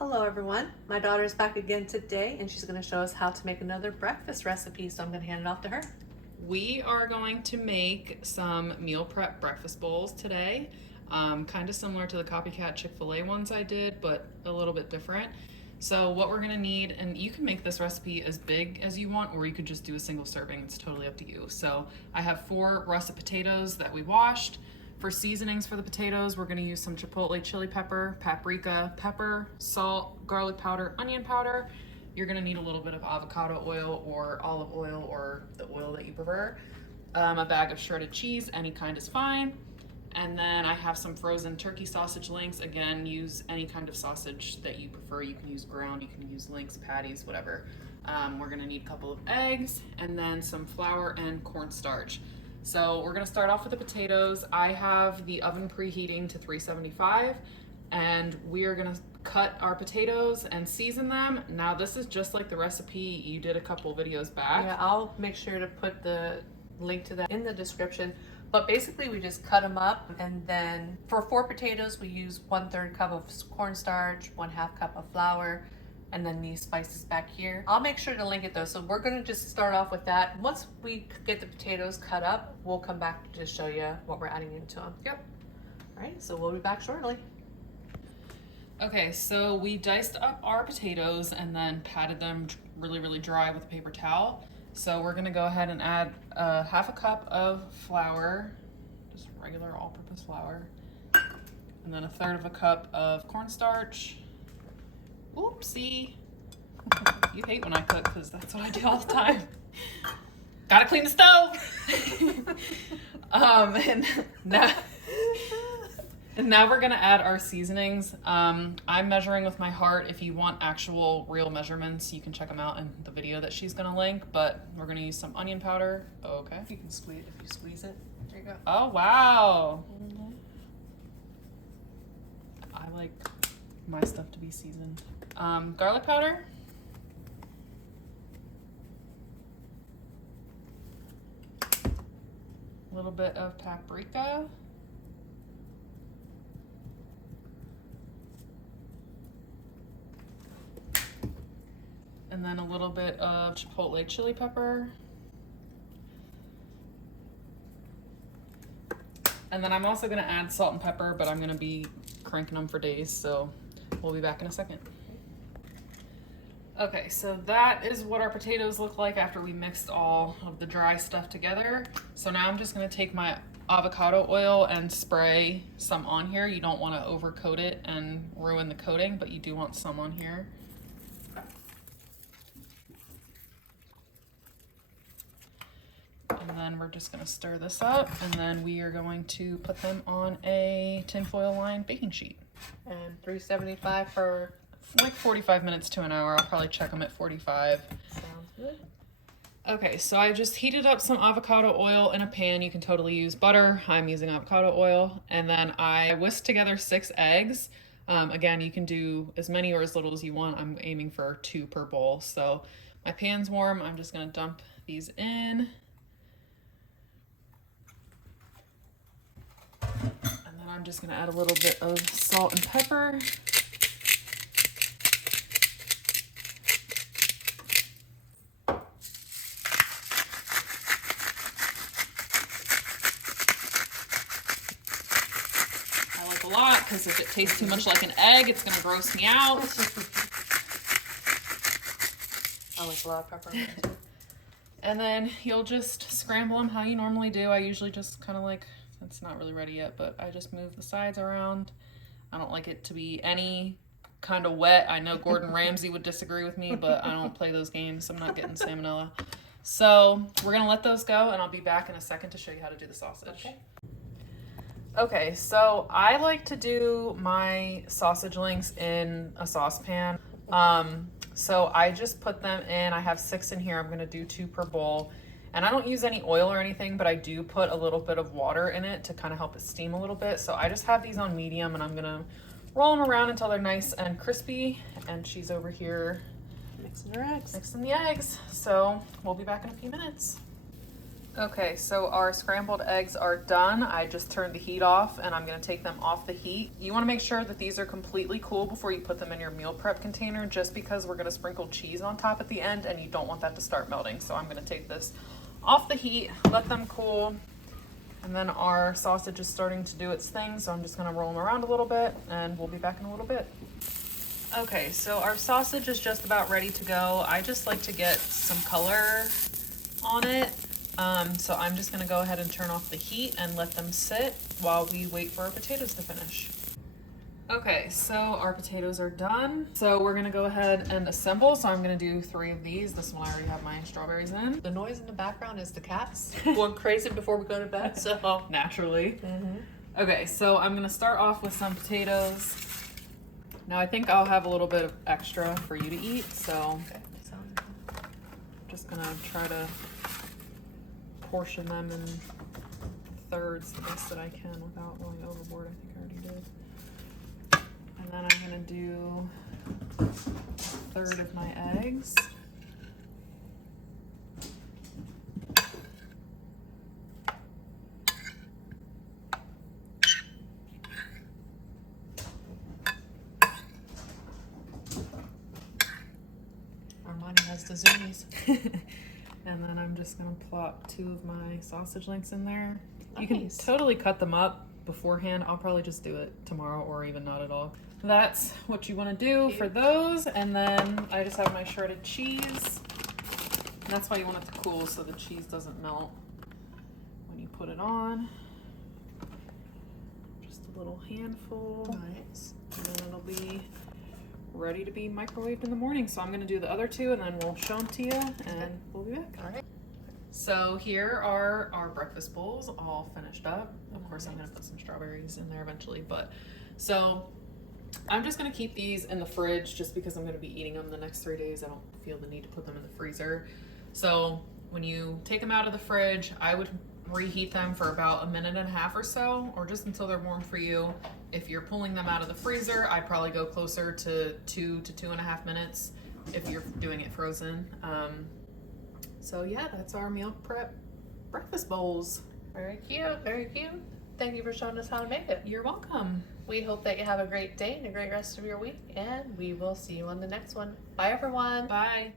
Hello everyone, my daughter's back again today and she's going to show us how to make another breakfast recipe, so I'm going to hand it off to her. We are going to make some meal prep breakfast bowls today, kind of similar to the copycat Chick-fil-A ones I did, but a little bit different. So what we're gonna need, and you can make this recipe as big as you want, or you could just do a single serving, it's totally up to you. So I have 4 russet potatoes that we washed. For seasonings for the potatoes, we're gonna use some chipotle chili pepper, paprika, pepper, salt, garlic powder, onion powder. You're gonna need a little bit of avocado oil or olive oil or the oil that you prefer. A bag of shredded cheese, any kind is fine. And then I have some frozen turkey sausage links. Again, use any kind of sausage that you prefer. You can use ground, you can use links, patties, whatever. We're gonna need a couple of eggs and then some flour and cornstarch. So we're gonna start off with the potatoes. I have the oven preheating to 375 and we are gonna cut our potatoes and season them. Now this is just like the recipe you did a couple videos back. Yeah, I'll make sure to put the link to that in the description. But basically we just cut them up, and then for 4 potatoes we use 1/3 cup of cornstarch, 1/2 cup of flour, and then these spices back here. I'll make sure to link it though. So we're gonna just start off with that. Once we get the potatoes cut up, we'll come back to show you what we're adding into them. Yep. All right, so we'll be back shortly. Okay, so we diced up our potatoes and then patted them really dry with a paper towel. So we're gonna go ahead and add 1/2 cup of flour, just regular all-purpose flour, and then 1/3 cup of cornstarch. Oopsie. You hate when I cook because that's what I do all the time. Gotta clean the stove. And now we're gonna add our seasonings. I'm measuring with my heart. If you want actual real measurements, you can check them out in the video that she's gonna link, but we're gonna use some onion powder. Okay. You can squeeze, if you squeeze it, there you go. Oh, wow. I like my stuff to be seasoned. Garlic powder. A little bit of paprika. And then a little bit of chipotle chili pepper. And then I'm also gonna add salt and pepper, but I'm gonna be cranking them for days, so we'll be back in a second. Okay, so that is what our potatoes look like after we mixed all of the dry stuff together. So now I'm just gonna take my avocado oil and spray some on here. You don't wanna overcoat it and ruin the coating, but you do want some on here. And then we're just gonna stir this up, and then we are going to put them on a tinfoil lined baking sheet. And 375 for Like 45 minutes to an hour. I'll probably check them at 45. sounds good. Okay, so I just heated up some avocado oil in a pan. You can totally use butter. I'm using avocado oil. And then I whisked together 6 eggs. Again, you can do as many or as little as you want. I'm aiming for 2 per bowl. So my pan's warm. I'm just gonna dump these in. And then I'm just gonna add a little bit of salt and pepper. I like a lot because if it tastes too much like an egg, it's gonna gross me out. I like a lot of pepper. And then you'll just scramble them how you normally do. I usually just kind of like, it's not really ready yet, but I just move the sides around. I don't like it to be any kind of wet. I know Gordon Ramsay would disagree with me, but I don't play those games. I'm not getting salmonella. So we're gonna let those go, and I'll be back in a second to show you how to do the sausage. Okay, so I like to do my sausage links in a saucepan. So I just put them in. I have 6 in here. I'm gonna do 2 per bowl. And I don't use any oil or anything, but I do put a little bit of water in it to kind of help it steam a little bit. So I just have these on medium, and I'm gonna roll them around until they're nice and crispy. And she's over here Mixing her eggs. mixing the eggs. So we'll be back in a few minutes. Okay, so our scrambled eggs are done. I just turned the heat off and I'm gonna take them off the heat. You wanna make sure that these are completely cool before you put them in your meal prep container, just because we're gonna sprinkle cheese on top at the end and you don't want that to start melting. So I'm gonna take this off the heat, let them cool. And then our sausage is starting to do its thing, so I'm just gonna roll them around a little bit and we'll be back in a little bit. Okay, so our sausage is just about ready to go. I just like to get some color on it. So I'm just gonna go ahead and turn off the heat and let them sit while we wait for our potatoes to finish. Okay, so our potatoes are done. So we're gonna go ahead and assemble. So I'm gonna do 3 of these. This one I already have my strawberries in. The noise in the background is the cats going crazy before we go to bed, so. Naturally. Mm-hmm. Okay, so I'm gonna start off with some potatoes. Now I think I'll have a little bit of extra for you to eat, so Okay, sounds good. I'm just gonna try to portion them in thirds the best that I can without going overboard. I think I already did. And then I'm gonna do a third of my eggs. Armani has the zoomies. And then I'm just gonna plop 2 of my sausage links in there. You can Nice. totally cut them up beforehand. I'll probably just do it tomorrow or even not at all. That's what you want to do Cute. for those. And then I just have my shredded cheese. And that's why you want it to cool so the cheese doesn't melt when you put it on. Just a little handful. Nice. And then it'll be ready to be microwaved in the morning. So I'm gonna do the other 2 and then we'll show them to you and we'll be back. All right. So here are our breakfast bowls all finished up. Of course I'm gonna put some strawberries in there eventually, but so I'm just gonna keep these in the fridge just because I'm gonna be eating them the next 3 days. I don't feel the need to put them in the freezer. So when you take them out of the fridge, I would reheat them for about 1.5 minutes or so, or just until they're warm for you. If you're pulling them out of the freezer, I'd probably go closer to 2 to 2.5 minutes if you're doing it frozen. So yeah, that's our meal prep breakfast bowls. Very cute, very cute. Thank you for showing us how to make it. You're welcome. We hope that you have a great day and a great rest of your week, and we will see you on the next one. Bye, everyone. Bye.